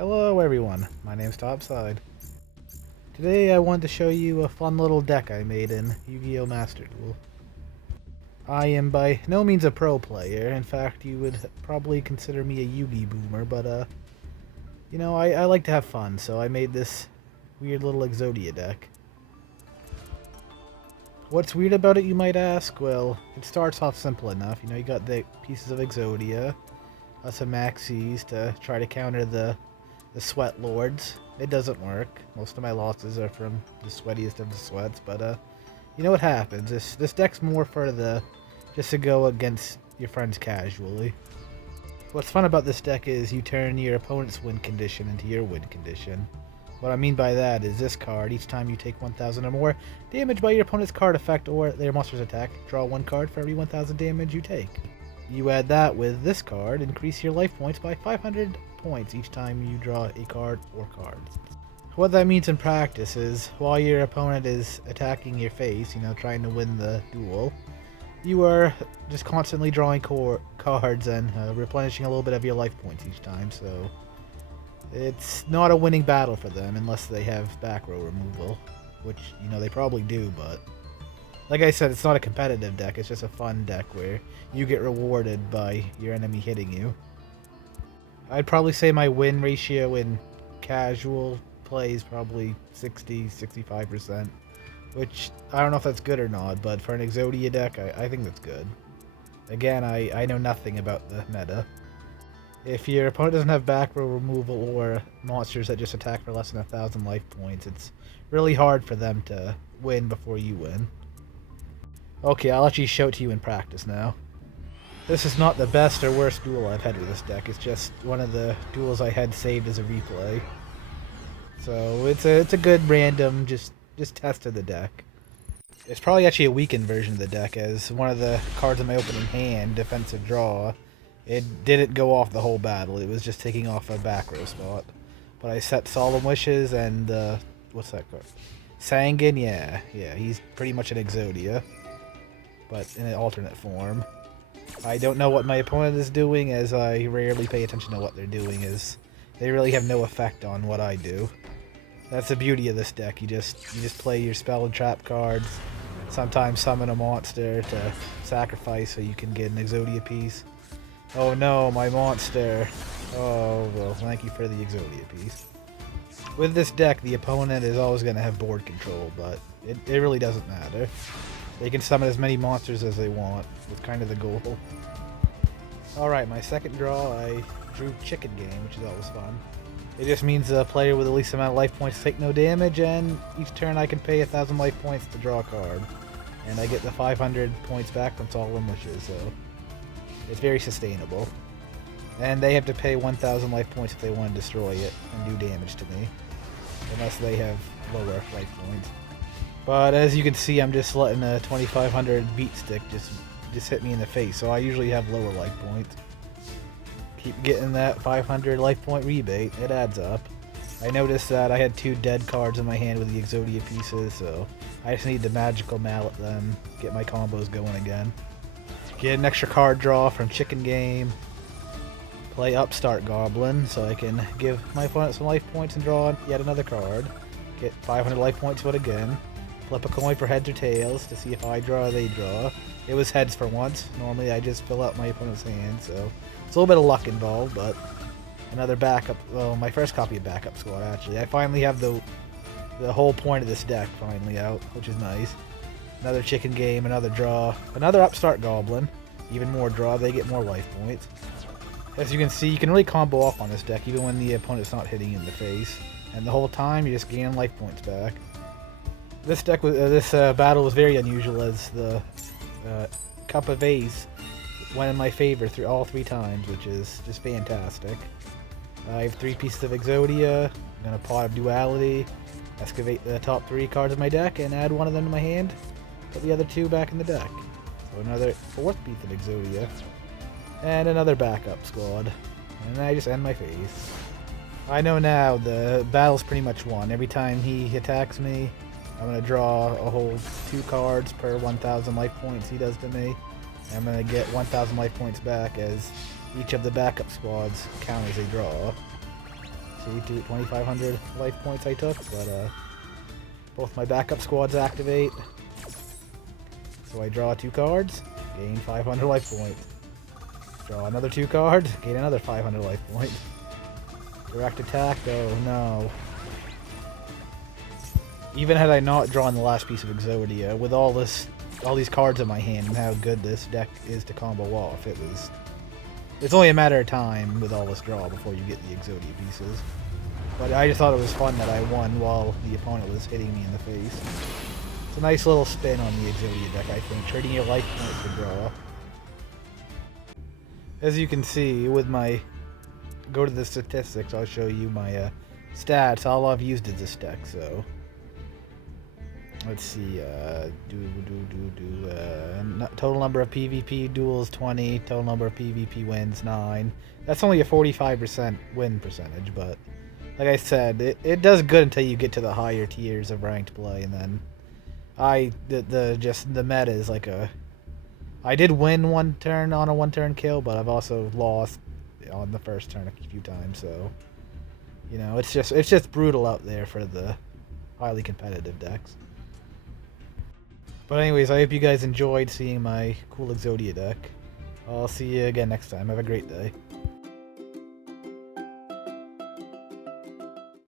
Hello everyone, my name's Topside. Today I wanted to show you a fun little deck I made in Yu-Gi-Oh! Master Duel. I am by no means a pro player, in fact you would probably consider me a Yugi boomer, but I like to have fun, so I made this weird little Exodia deck. What's weird about it, you might ask? Well, it starts off simple enough. You got the pieces of Exodia, some Maxis to try to counter the Sweat Lords. It doesn't work. Most of my losses are from the sweatiest of the sweats, but you know what happens. This deck's more for just to go against your friends casually. What's fun about this deck is you turn your opponent's win condition into your win condition. What I mean by that is this card, each time you take 1,000 or more damage by your opponent's card effect or their monster's attack, draw one card for every 1,000 damage you take. You add that with this card, increase your life points by 500 points each time you draw a card or cards. What that means in practice is, while your opponent is attacking your face, trying to win the duel, you are just constantly drawing cards and replenishing a little bit of your life points each time, so it's not a winning battle for them unless they have back row removal, which, they probably do, but like I said, it's not a competitive deck, it's just a fun deck where you get rewarded by your enemy hitting you. I'd probably say my win ratio in casual play is probably 60-65%, which I don't know if that's good or not, but for an Exodia deck, I think that's good. Again, I know nothing about the meta. If your opponent doesn't have back row removal or monsters that just attack for less than 1,000 life points, it's really hard for them to win before you win. Okay, I'll actually show it to you in practice now. This is not the best or worst duel I've had with this deck, it's just one of the duels I had saved as a replay. So it's a good random just test of the deck. It's probably actually a weakened version of the deck, as one of the cards in my opening hand, Defensive Draw, it didn't go off the whole battle, it was just taking off a back row spot. But I set Solemn Wishes and, what's that card? Sanguine, yeah, he's pretty much an Exodia, but in an alternate form. I don't know what my opponent is doing, as I rarely pay attention to what they're doing, as they really have no effect on what I do. That's the beauty of this deck. You just play your spell and trap cards, sometimes summon a monster to sacrifice so you can get an Exodia piece. Oh no, my monster. Oh, well, thank you for the Exodia piece. With this deck, the opponent is always going to have board control, but it really doesn't matter. They can summon as many monsters as they want, with kind of the goal. Alright, my second draw, I drew Chicken Game, which is always fun. It just means the player with the least amount of life points take no damage, and each turn I can pay 1,000 life points to draw a card. And I get the 500 points back from Solemn Wishes, so it's very sustainable. And they have to pay 1,000 life points if they want to destroy it and do damage to me, unless they have lower life points. But as you can see, I'm just letting a 2,500 beat stick just hit me in the face, so I usually have lower life points. Keep getting that 500 life point rebate, it adds up. I noticed that I had 2 dead cards in my hand with the Exodia pieces, so I just need to magical mallet them, get my combos going again. Get an extra card draw from Chicken Game. Play Upstart Goblin, so I can give my opponent some life points and draw yet another card. Get 500 life points for it again. Flip a coin for heads or tails to see if I draw or they draw. It was heads for once. Normally I just fill out my opponent's hand, so it's a little bit of luck involved, but another backup, well, my first copy of Backup Squad actually. I finally have the whole point of this deck finally out, which is nice. Another Chicken Game, another draw, another Upstart Goblin, even more draw, they get more life points. As you can see, you can really combo off on this deck even when the opponent's not hitting you in the face, and the whole time you're just gaining life points back. This deck was battle was very unusual, as the Cup of Ace went in my favor through all 3 times, which is just fantastic. I have 3 pieces of Exodia, I'm gonna Pot of Duality, excavate the top 3 cards of my deck, and add one of them to my hand, put the other 2 back in the deck. So another 4th piece of Exodia, and another Backup Squad, and I just end my phase. I know now the battle's pretty much won. Every time he attacks me, I'm going to draw a whole 2 cards per 1,000 life points he does to me. And I'm going to get 1,000 life points back as each of the backup squads count as a draw. So see, 2,500 life points I took, but both my backup squads activate. So I draw 2 cards, gain 500 life points. Draw another 2 cards, gain another 500 life points. Direct attack, oh no. Even had I not drawn the last piece of Exodia, with all these cards in my hand and how good this deck is to combo off, it's only a matter of time with all this draw before you get the Exodia pieces. But I just thought it was fun that I won while the opponent was hitting me in the face. It's a nice little spin on the Exodia deck, I think, trading your life points for draw. As you can see, with my... Go to the statistics, I'll show you my stats. All I've used is this deck, so... Let's see, total number of PvP duels 20, total number of PvP wins 9. That's only a 45% win percentage, but like I said, it does good until you get to the higher tiers of ranked play, and then the meta is like I did win one turn on a one-turn kill, but I've also lost on the first turn a few times, so you know, it's just brutal out there for the highly competitive decks. But anyways, I hope you guys enjoyed seeing my cool Exodia deck. I'll see you again next time. Have a great day.